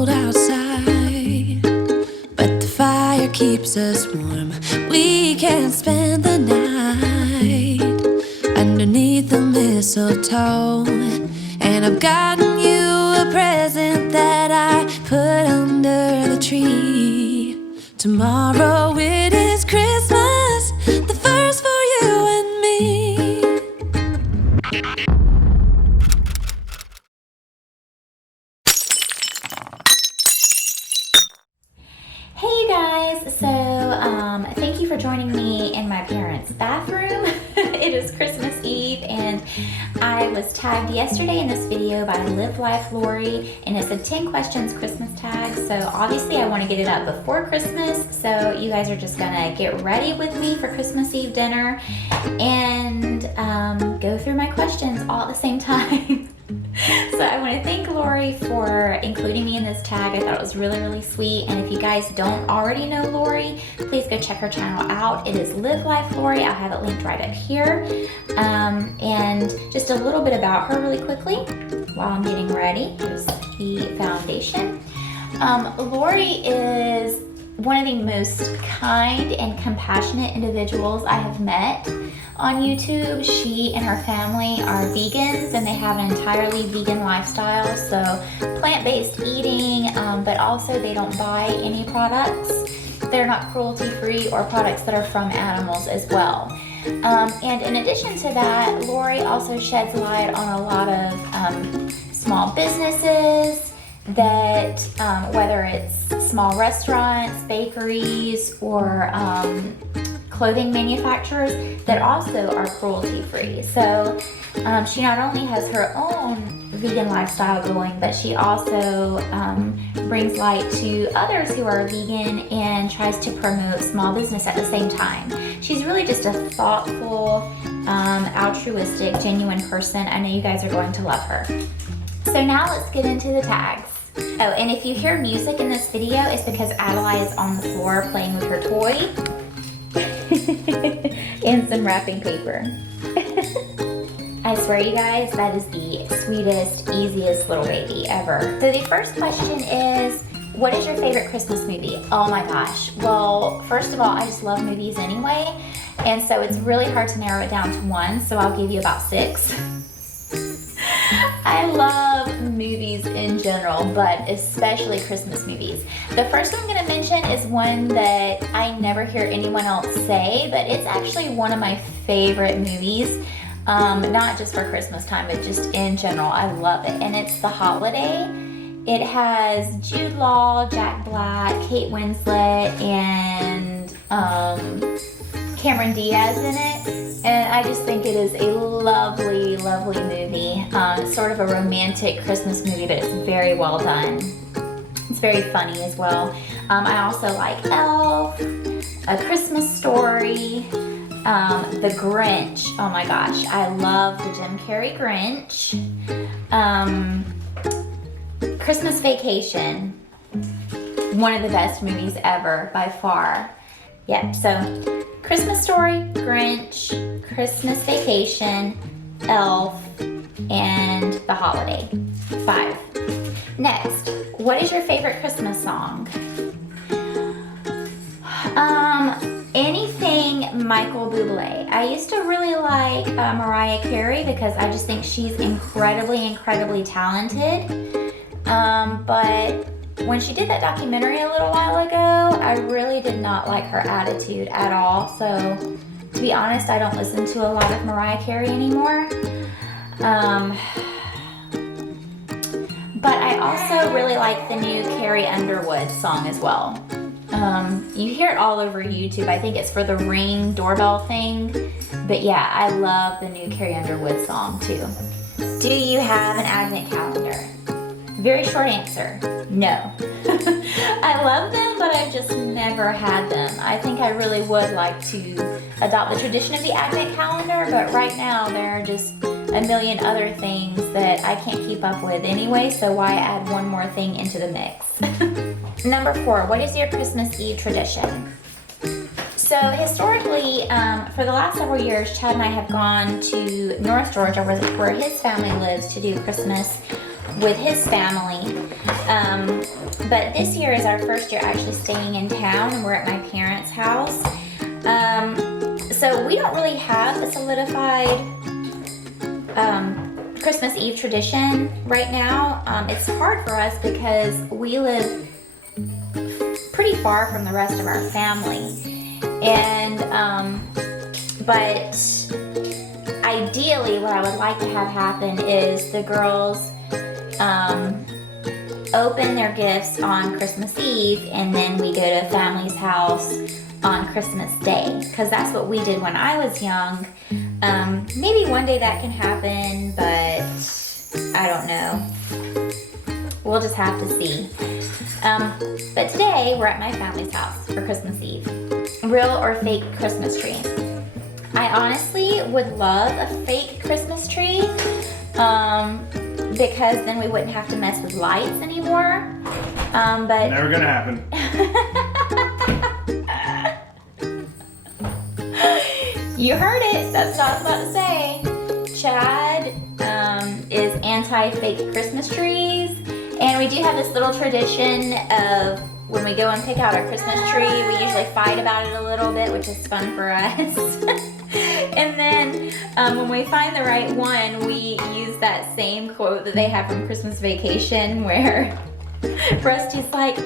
cold outside, but the fire keeps us warm. We can spend the night underneath the mistletoe. And I've gotten you a present that I put under the tree. Tomorrow it is Christmas, the first for you and me. Hey you guys, so thank you for joining me in my parents' bathroom. It is Christmas Eve and I was tagged yesterday in this video by Live Life Lori, and it's a 10 questions Christmas tag. So obviously I want to get it up before Christmas, so you guys are just gonna get ready with me for Christmas Eve dinner and go through my questions all at the same time. So I want to thank Lori for including me in this tag. I thought it was really, really sweet. And if you guys don't already know Lori, please go check her channel out. It is Live Life Lori. I'll have it linked right up here. And just a little bit about her really quickly while I'm getting ready. Here's the foundation. Lori is one of the most kind and compassionate individuals I have met on YouTube. She and her family are vegans and they have an entirely vegan lifestyle, so plant-based eating, but also they don't buy any products. They're not cruelty-free or products that are from animals as well. And in addition to that, Lori also sheds light on a lot of small businesses that, whether it's small restaurants, bakeries, or clothing manufacturers that also are cruelty-free. So she not only has her own vegan lifestyle going, but she also brings light to others who are vegan and tries to promote small business at the same time. She's really just a thoughtful, altruistic, genuine person. I know you guys are going to love her. So now let's get into the tags. Oh, and if you hear music in this video, it's because Adelaide is on the floor playing with her toy and some wrapping paper. I swear you guys, that is the sweetest, easiest little baby ever. So the first question is, what is your favorite Christmas movie? Oh my gosh. Well, first of all, I just love movies anyway, and so it's really hard to narrow it down to one, so I'll give you about 6. I love movies in general, but especially Christmas movies. The first one I'm going to mention is one that I never hear anyone else say, but it's actually one of my favorite movies, not just for Christmas time, but just in general. I love it, and it's The Holiday. It has Jude Law, Jack Black, Kate Winslet, and Cameron Diaz in it, and I just think it is a lovely, lovely movie. It's sort of a romantic Christmas movie, but it's very well done. It's very funny as well. I also like Elf, A Christmas Story, The Grinch. Oh my gosh, I love the Jim Carrey Grinch. Christmas Vacation, one of the best movies ever by far. Yep, so Christmas Story, Grinch, Christmas Vacation, Elf, and The Holiday. 5. Next, what is your favorite Christmas song? Anything Michael Bublé. I used to really like Mariah Carey because I just think she's incredibly, incredibly talented. But when she did that documentary a little while ago, I really did not like her attitude at all. So, to be honest, I don't listen to a lot of Mariah Carey anymore. But I also really like the new Carrie Underwood song as well. You hear it all over YouTube. I think it's for the Ring doorbell thing. But yeah, I love the new Carrie Underwood song too. Do you have an advent calendar? Very short answer, no. I love them, but I've just never had them. I think I really would like to adopt the tradition of the advent calendar, but right now there are just a million other things that I can't keep up with anyway, so why add one more thing into the mix? Number 4, what is your Christmas Eve tradition? So historically, for the last several years, Chad and I have gone to North Georgia, where his family lives, to do Christmas with his family. But this year is our first year actually staying in town, and we're at my parents' house. So we don't really have a solidified Christmas Eve tradition right now. It's hard for us because we live pretty far from the rest of our family. And, but ideally what I would like to have happen is the girls open their gifts on Christmas Eve, and then we go to family's house on Christmas Day, because that's what we did when I was young. Maybe one day that can happen, but I don't know. We'll just have to see. But today we're at my family's house for Christmas Eve. Real or fake Christmas tree? I honestly would love a fake Christmas tree, because then we wouldn't have to mess with lights anymore. But never gonna happen. You heard it. That's what I was about to say. Chad is anti-fake Christmas trees, and we do have this little tradition of when we go and pick out our Christmas tree, we usually fight about it a little bit, which is fun for us. And then when we find the right one, we use that same quote that they have from Christmas Vacation, where Rusty's like,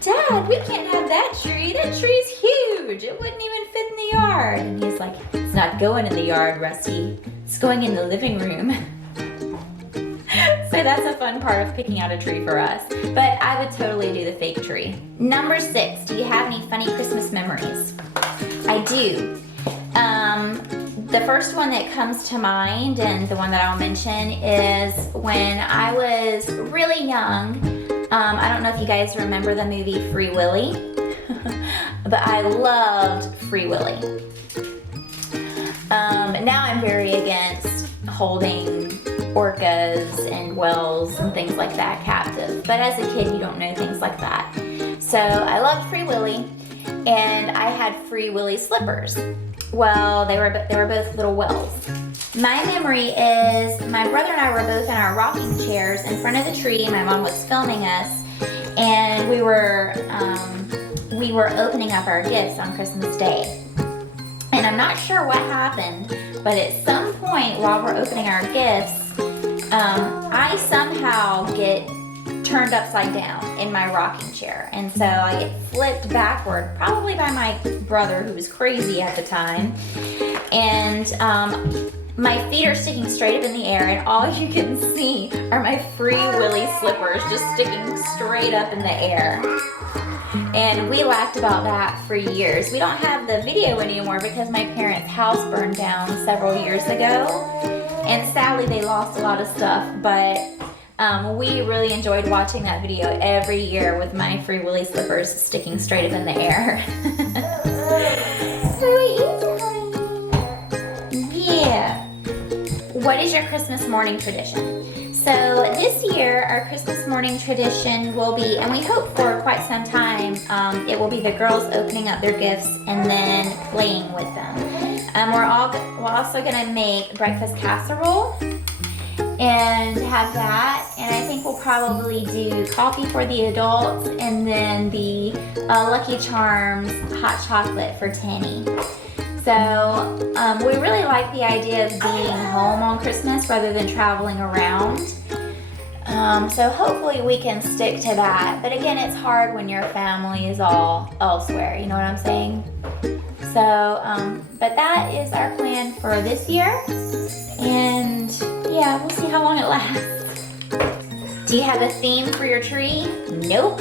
"Dad, we can't have that tree. That tree's huge. It wouldn't even fit in the yard." And he's like, "It's not going in the yard, Rusty. It's going in the living room." So that's a fun part of picking out a tree for us. But I would totally do the fake tree. Number 6, do you have any funny Christmas memories? I do. The first one that comes to mind, and the one that I'll mention, is when I was really young. I don't know if you guys remember the movie Free Willy, but I loved Free Willy. Now I'm very against holding orcas and whales and things like that captive, but as a kid you don't know things like that. So I loved Free Willy, and I had Free Willy slippers. Well, they were both little whales. My memory is my brother and I were both in our rocking chairs in front of the tree. My mom was filming us, and we were opening up our gifts on Christmas Day. And I'm not sure what happened, but at some point while we're opening our gifts, I somehow get turned upside down in my rocking chair. And so I get flipped backward, probably by my brother, who was crazy at the time. And my feet are sticking straight up in the air, and all you can see are my Free Willy slippers just sticking straight up in the air. And we laughed about that for years. We don't have the video anymore because my parents' house burned down several years ago. And sadly, they lost a lot of stuff, but we really enjoyed watching that video every year with my Free Willy slippers sticking straight up in the air. Yeah. What is your Christmas morning tradition? So this year, our Christmas morning tradition will be, and we hope for quite some time, it will be the girls opening up their gifts and then playing with them. We're also gonna make breakfast casserole and have that, and I think we'll probably do coffee for the adults, and then the Lucky Charms hot chocolate for Tenny. So we really like the idea of being home on Christmas rather than traveling around. So hopefully we can stick to that. But again, it's hard when your family is all elsewhere, you know what I'm saying? So, but that is our plan for this year. And yeah, we'll see how long it lasts. Do you have a theme for your tree? Nope.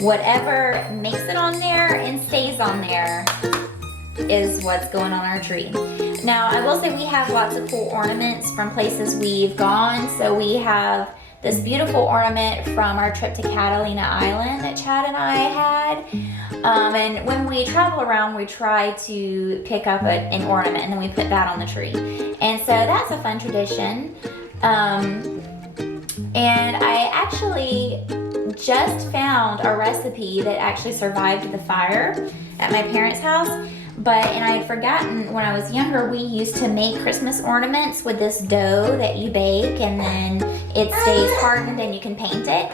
Whatever makes it on there and stays on there is what's going on our tree. Now, I will say we have lots of cool ornaments from places we've gone. So we have this beautiful ornament from our trip to Catalina Island that Chad and I had. And when we travel around, we try to pick up an ornament, and then we put that on the tree. And so that's a fun tradition. And I actually just found a recipe that actually survived the fire at my parents' house. And I had forgotten, when I was younger, we used to make Christmas ornaments with this dough that you bake, and then it stays hardened and you can paint it.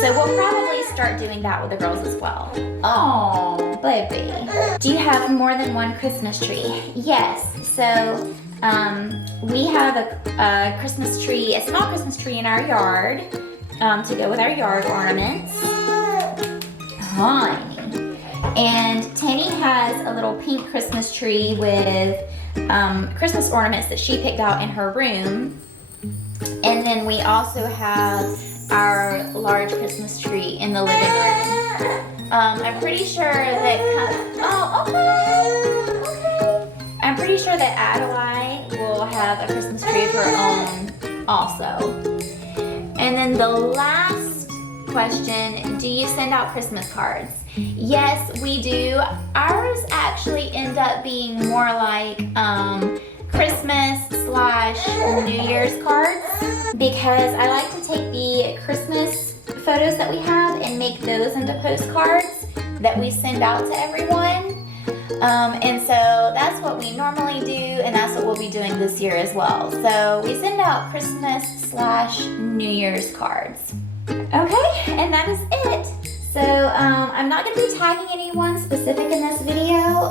So we'll probably start doing that with the girls as well. Oh, baby. Do you have more than one Christmas tree? Yes. So we have a Christmas tree, a small Christmas tree in our yard to go with our yard ornaments. Honey. And Tenny has a little pink Christmas tree with Christmas ornaments that she picked out in her room. And then we also have our large Christmas tree in the living room. I'm pretty sure that, I'm pretty sure that Adelaide will have a Christmas tree of her own also. And then the last question, do you send out Christmas cards? Yes, we do. Ours actually end up being more like Christmas/New Year's cards, because I like to take the Christmas photos that we have and make those into postcards that we send out to everyone. And so that's what we normally do, and that's what we'll be doing this year as well. So we send out Christmas/New Year's cards. Okay, and that is it. So I'm not going to be tagging anyone specific in this video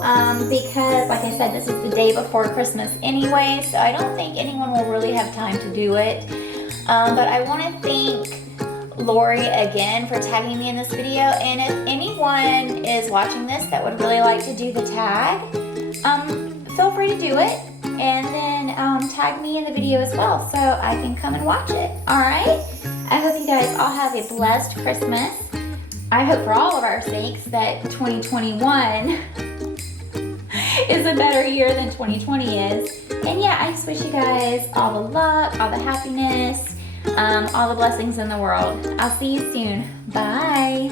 because, like I said, this is the day before Christmas anyway, so I don't think anyone will really have time to do it. But I want to thank Lori again for tagging me in this video, and if anyone is watching this that would really like to do the tag, feel free to do it, and then tag me in the video as well so I can come and watch it. Alright? I hope you guys all have a blessed Christmas. I hope for all of our sakes that 2021 is a better year than 2020 is. And yeah, I just wish you guys all the luck, all the happiness, all the blessings in the world. I'll see you soon. Bye.